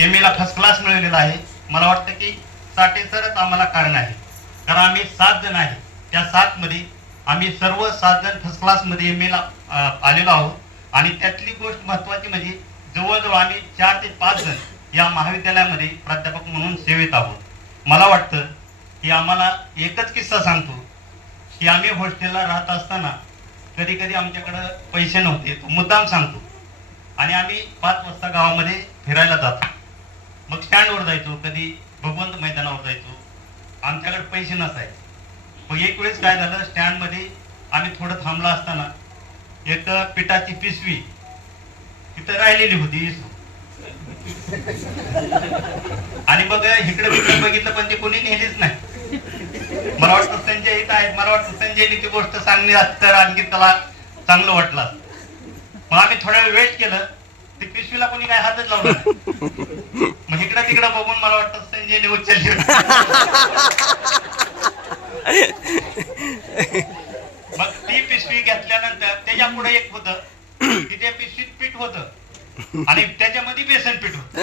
MA ला first class मिळवलेला आहे. मला वाटतं की साठे सरच आम्हाला कारण आहे, कारण आम्ही 7 जण आहे. त्या 7 मध्ये आम्ही सर्व 7 जण फर्स्ट क्लास मध्ये MA ला आलेलो आहोत. आणि त्यातली गोष्ट महत्वाची म्हणजे जवळजवळ आम्ही 4 ते 5 जण या महाविद्यालयामध्ये प्राध्यापक म्हणून सेवेत आहोत. मला वाटतं की आम्हाला एकच किस्सा सांगतो की आम्ही हॉस्टेलला राहत असताना कधी कधी आमच्याकडे पैसे नव्हते, तो मुद्दाम सांगतो, आणि आम्ही 5 वाजता गावामध्ये फिरायला जातो. मग स्टँडवर जायचो, कधी भगवंत मैदानावर जायचो. आमच्याकडे पैसे नसायचे. मग एक वेळेस काय झालं, स्टँडमध्ये आम्ही थोडं थांबला असताना एक पिठाची पिशवी तिथं राहिलेली होती. आणि मग इकडे बघितलं पण ते कोणी नेलीच नाही. मला वाटतं संजय इथं आहेत, मला वाटतं संजयने ती गोष्ट सांगण्यात तर आणखी त्याला चांगलं वाटलं. मग आम्ही थोडा वेळ वेट केलं, ती पिशवीला कोणी काय हातच लावला नाही. मग इकडं तिकडं बघून मला वाटतं संजयने उचलली. मग ती पिशवी घेतल्यानंतर त्याच्या पुढे एक होतं, तिथे पिशवीत पीठ होतं आणि त्याच्यामध्ये बेसन पीठ होत.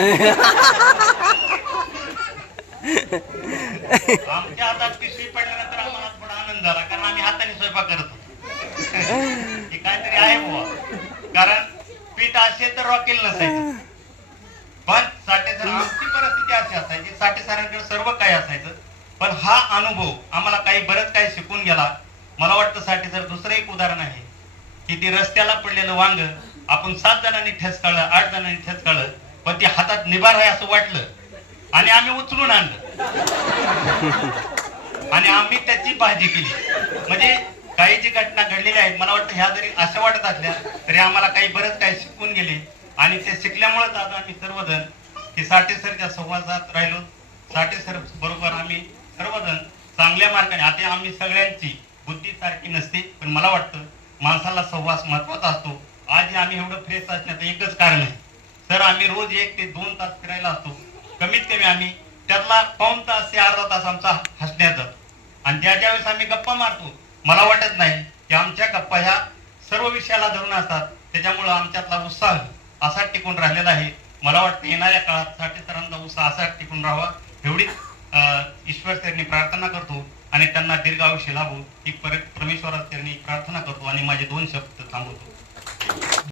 आमच्या हातात पिशवी पडल्यानंतर आम्हाला थोडा आनंद झाला, कारण आम्ही हाताने स्वयंपाक करत होतो. हे काहीतरी आहे बुवा, कारण पीठ असेल तर रॉकेल नसायचं. पण साठे सर, आमची परिस्थिती अशी असायची, साठे सरांकडे सर्व काही असायचं, पण हा अनुभव आम्हाला बरंच काही शिकून गेला. मला वाटतं साठे सर दुसरं एक उदाहरण आहे की ते रस्त्याला पडलेलं वांग आपण 7 जणांनी ठेचकाळलं, 8 जणांनी ठेचकाळलं, पण ते हातात निभार आहे असं वाटलं आणि आम्ही उचलून आणलं आणि आम्ही त्याची भाजी केली. म्हणजे काही जी घटना घडलेल्या आहेत, मला वाटतं ह्या जरी अशा वाटत असल्या तरी आम्हाला बरंच काही शिकून गेले. आणि ते शिकल्यामुळेच आता आम्ही सर्वजण की साठे सरच्या संवादात राहिलो. साठे सर बरोबर आम्ही सर्वजण चांगल्या मार्गाने, आता आम्ही सगळ्यांची बुद्धी सारखी नसते, पण मला वाटतं माणसाला सहवास महत्वाचा असतो. आज आम्ही एवढं फ्रेश असण्याचं एकच कारण आहे सर, आम्ही रोज 1 ते 2 तास फिरायला असतो. कमीत कमी आम्ही त्यातला पाऊण तास ते अर्धा तास आमचा हसण्यात जातो. आणि ज्या वेळेस आम्ही गप्पा मारतो, मला वाटत नाही की आमच्या गप्पा ह्या सर्व विषयाला धरून असतात. त्याच्यामुळं आमच्यातला उत्साह असा टिकून राहिलेला आहे. मला वाटतं येणाऱ्या काळात साठे सरांचा उत्साह असा टिकून राहावा, एवढीच ईश्वर चरणी प्रार्थना करतो आणि त्यांना दीर्घ आयुष्य लाभो ही परमेश्वरा चरणी प्रार्थना करतो आणि माझे 2 शब्द थांबवतो.